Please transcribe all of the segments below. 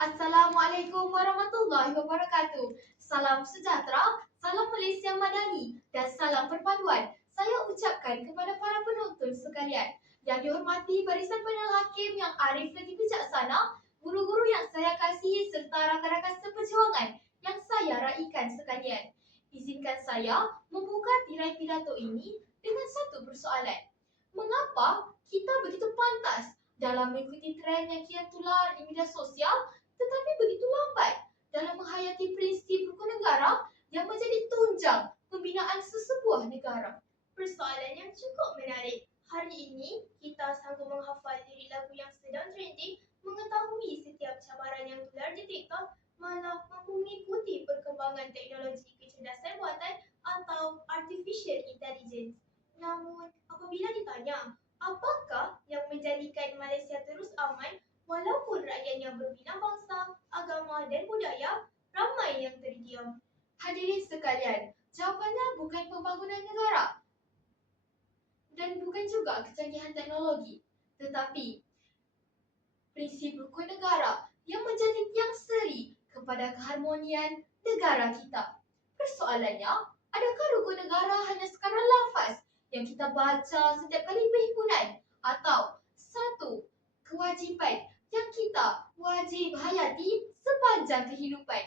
Assalamualaikum warahmatullahi wabarakatuh. Salam sejahtera, salam Malaysia Madani dan salam perpaduan. Saya ucapkan kepada para penonton sekalian yang dihormati barisan panel hakim yang arif lagi bijaksana, guru-guru yang saya kasihi serta rakan-rakan seperjuangan yang saya raikan sekalian. Izinkan saya membuka tirai pidato ini dengan satu persoalan. Mengapa kita begitu pantas dalam mengikuti tren yang kian tular di media sosial tetapi begitu lambat dalam menghayati prinsip rukun negara yang menjadi tunjang pembinaan sesebuah negara? Persoalan yang cukup menarik. Hari ini, kita sanggup menghafal lirik lagu yang sedang trending, mengetahui setiap cabaran yang tular di TikTok, malah mampu mengikuti perkembangan teknologi kecerdasan buatan atau artificial intelligence. Namun, apabila ditanya, apakah yang menjadikan Malaysia terus aman walaupun rakyatnya berbina bangsa, agama dan budaya, ramai yang terdiam. Hadirin sekalian, jawapannya bukan pembangunan negara dan bukan juga kecanggihan teknologi, tetapi prinsip rukun negara yang menjadi tiang seri kepada keharmonian negara kita. Persoalannya, adakah rukun negara hanya sekadar lafaz yang kita baca setiap kali berhimpunan atau satu kewajipan yang kita wajib hayati sepanjang kehidupan?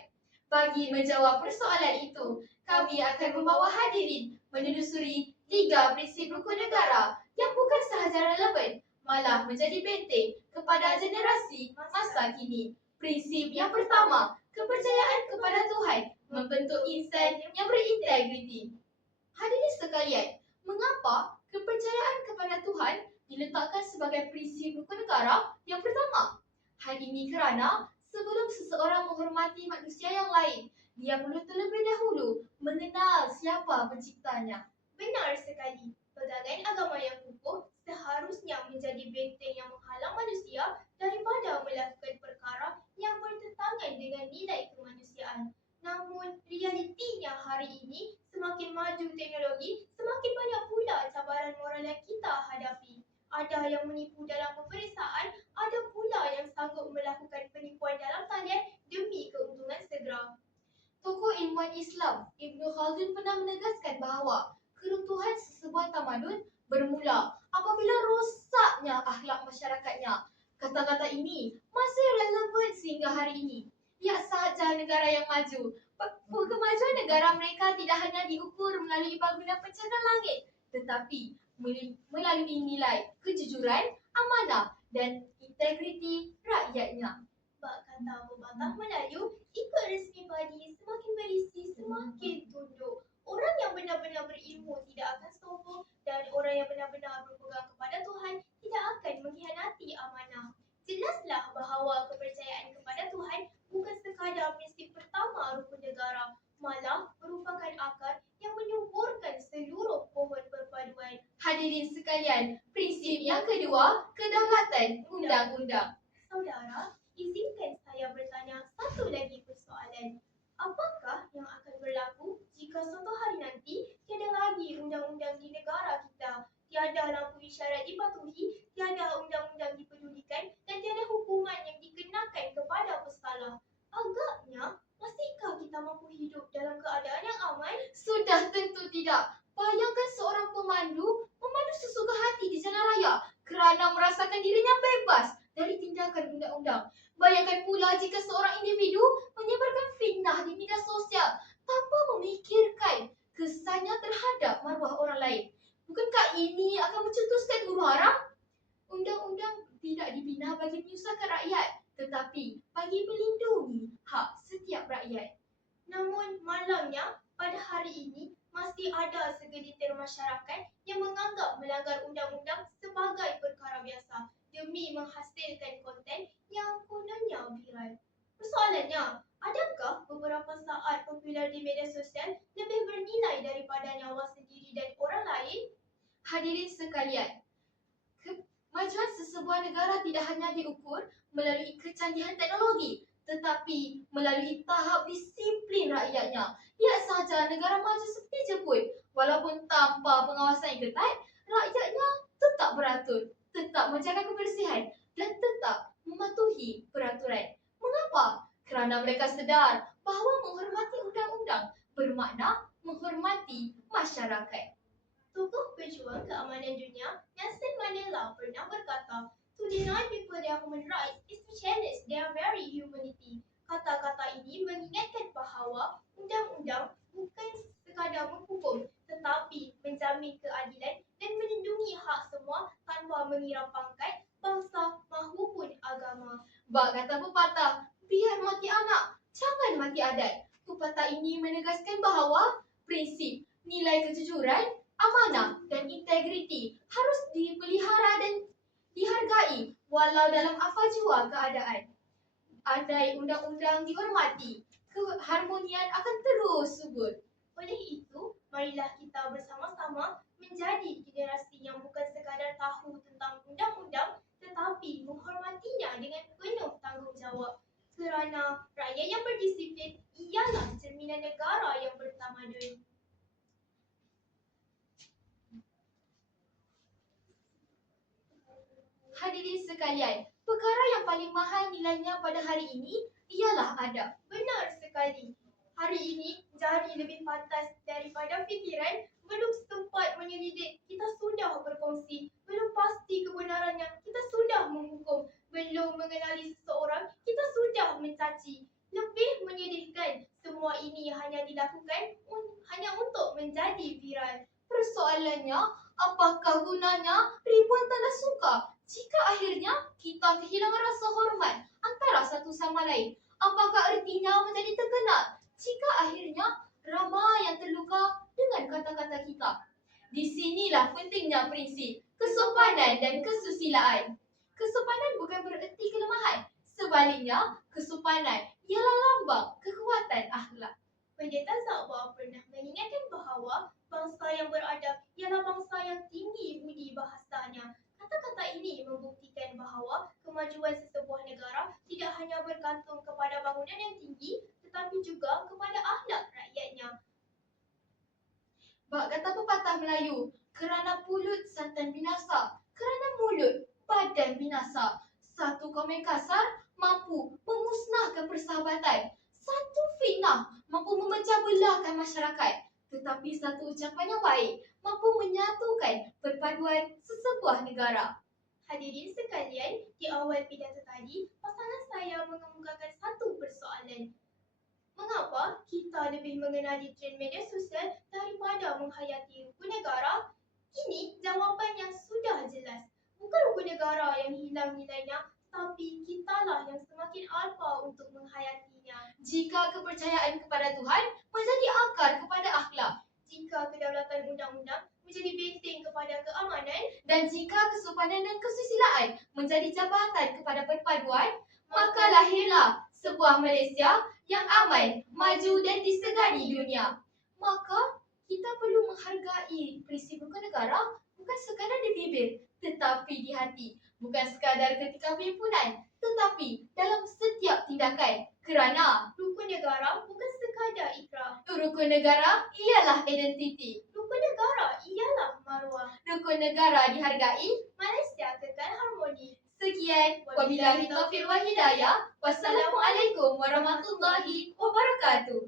Bagi menjawab persoalan itu, kami akan membawa hadirin menelusuri 3 prinsip rukun negara yang bukan sahaja relevan, malah menjadi benteng kepada generasi masa kini. Prinsip yang pertama, kepercayaan kepada Tuhan membentuk insan yang berintegriti. Hadirin sekalian, mengapa kepercayaan kepada Tuhan diletakkan sebagai prinsip rukun negara yang pertama? Hal ini kerana sebelum seseorang menghormati manusia yang lain, dia perlu terlebih dahulu mengenal siapa penciptanya. Benar sekali. Pelbagai agama yang kukuh seharusnya menjadi benteng yang menghalang manusia daripada melakukan perkara yang bertentangan dengan nilai kemanusiaan. Namun, realitinya hari ini semakin maju teknologi, semakin banyak pula cabaran moral yang kita hadapi. Ada yang menipu dalam peperiksaan, ada pula yang sanggup melakukan penipuan dalam talian demi keuntungan segera. Tokoh ilmuwan Islam Ibnu Khaldun pernah menegaskan bahawa keruntuhan sesebuah tamadun bermula apabila rosaknya akhlak masyarakatnya. Kata-kata ini masih relevan sehingga hari ini. Ya sahaja negara yang maju, kemajuan negara mereka tidak hanya diukur melalui bangunan pencernaan langit, tetapi melalui nilai kejujuran, amanah dan integriti rakyatnya. Bak kata pepatah Melayu, ikut resmi padi, semakin berisi, semakin tunduk. Orang yang benar-benar berilmu tidak akan sombong dan orang yang benar-benar berpegang kepada Tuhan tidak akan mengkhianati amanah. Jelaslah bahawa kepercayaan kepada Tuhan bukan sekadar prinsip pertama rukun negara, malah merupakan akar yang menyuburkan seluruh pohon perpaduan. Hadirin sekalian, prinsip yang kedua, kedaulatan undang-undang. Saudara, izinkan saya bertanya satu lagi persoalan. Apakah yang akan berlaku jika suatu hari nanti tiada lagi undang-undang di negara kita, tiada lampu isyarat dipatuhi, tiada undang-undang dipedulikan dan tiada hukuman yang dikenakan kepada pesalah? Agaknya, masihkah kita mampu hidup dalam keadaan yang aman? Sudah tentu tidak. Bayangkan seorang pemandu memandu sesuka hati di jalan raya kerana merasakan dirinya bebas dari tindakan undang-undang. Bayangkan pula jika seorang individu menyebarkan fitnah di media sosial tanpa memikirkan kesannya terhadap maruah orang lain. Bukankah ini akan mencetuskan huru hara? Undang-undang tidak dibina bagi menyusahkan rakyat, tetapi bagi melindungi hak setiap rakyat. Namun malangnya, pada hari ini masih ada segelintir masyarakat yang menganggap melanggar undang-undang sebagai perkara biasa demi menghasilkan konten yang kononnya viral. Persoalannya, adakah beberapa saat popular di media sosial lebih bernilai daripada nyawa sendiri dan orang lain? Hadirin sekalian, kemajuan sesebuah negara tidak hanya diukur melalui kecanggihan teknologi, tetapi melalui tahap disiplin rakyatnya. Lihat saja negara maju seperti Jepun, walaupun tanpa pengawasan yang ketat, rakyatnya tetap beratur, tetap menjaga kebersihan dan tetap mematuhi peraturan. Mengapa kerana mereka sedar bahawa menghormati undang-undang bermakna menghormati masyarakat. Tokoh pejuang keamanan dunia Nelson Mandela pernah berkata, "To deny people their human rights is to challenge their very humanity." Kata-kata ini mengingatkan bahawa undang-undang bukan sekadar menghukum tetapi menjamin keadilan dan melindungi hak semua tanpa mengira pangkat, bangsa mahupun agama. Bak kata pepatah, biar mati anak, jangan mati adat. Pepatah ini menegaskan bahawa prinsip, nilai kejujuran, amanah dan integriti harus dipelihara dan dihargai walau dalam apa jua keadaan. Andai undang-undang dihormati, keharmonian akan terus subur. Oleh itu, marilah kita bersama-sama menjadi generasi yang bukan sekadar tahu tentang undang-undang tetapi menghormatinya dengan penuh tanggungjawab. Kerana rakyat yang berdisiplin ialah cerminan negara yang bertamadun. Hadirin sekalian, perkara yang paling mahal nilainya pada hari ini ialah adab. Benar sekali. Hari ini, jari lebih pantas daripada fikiran. Belum sempat menyelidik, kita sudah berkongsi. Belum pasti kebenarannya, kita sudah menghukum. Belum mengenali seseorang, kita sudah mencaci. Lebih menyedihkan, semua ini hanya dilakukan hanya untuk menjadi viral. Persoalannya, apakah gunanya ribuan tanda suka jika akhirnya kita kehilangan rasa hormat antara satu sama lain? Apakah artinya menjadi terkenal jika akhirnya ramai yang terluka dengan kata-kata kita? Di sinilah pentingnya prinsip kesopanan dan kesusilaan. Kesopanan bukan bererti kelemahan. Sebaliknya, kesopanan ialah lambang kekuatan akhlak. Pendeta Zakwa pernah mengingatkan bahawa bangsa yang beradab ialah bangsa yang tinggi budi bahasanya. Kata-kata ini membuktikan bahawa kemajuan sesebuah negara tidak hanya bergantung kepada bangunan yang tinggi tetapi juga kepada akhlak rakyatnya. Bak kata pepatah Melayu, kerana pulut santan binasa, kerana mulut badan binasa. Satu komen kasar mampu memusnahkan persahabatan. Satu fitnah mampu memecah belahkan masyarakat. Tetapi satu ucapan yang baik mampu menyatukan perpaduan sesebuah negara. Hadirin sekalian, di awal pidato tadi, pasangan saya mengemukakan satu persoalan. Mengapa kita lebih mengenali trend media sosial daripada menghayati rukun negara? Ini jawapan yang sudah jelas. Bukan rukun negara yang hilang nilainya, tapi kitalah yang semakin alpa untuk menghayatinya. Jika kepercayaan kepada Tuhan menjadi akar kepada akhlak, Jika kedaulatan undang-undang menjadi benteng kepada keamanan, dan jika kesopanan dan kesusilaan menjadi jabatan kepada perpaduan, maka lahirlah sebuah Malaysia yang aman, maju dan disegani dunia. Maka kita perlu menghargai prinsip rukun negara bukan sekadar di bibir tetapi di hati, bukan sekadar ketika perhimpunan tetapi dalam setiap tindakan. Kerana rukun negara bukan sekadar ikrar. rukun negara ialah identiti. Rukun negara ialah maruah. Rukun negara dihargai. Malaysia kekal harmoni. Sekian, wabillahi taufiq wal hidayah. Wassalamualaikum warahmatullahi wabarakatuh.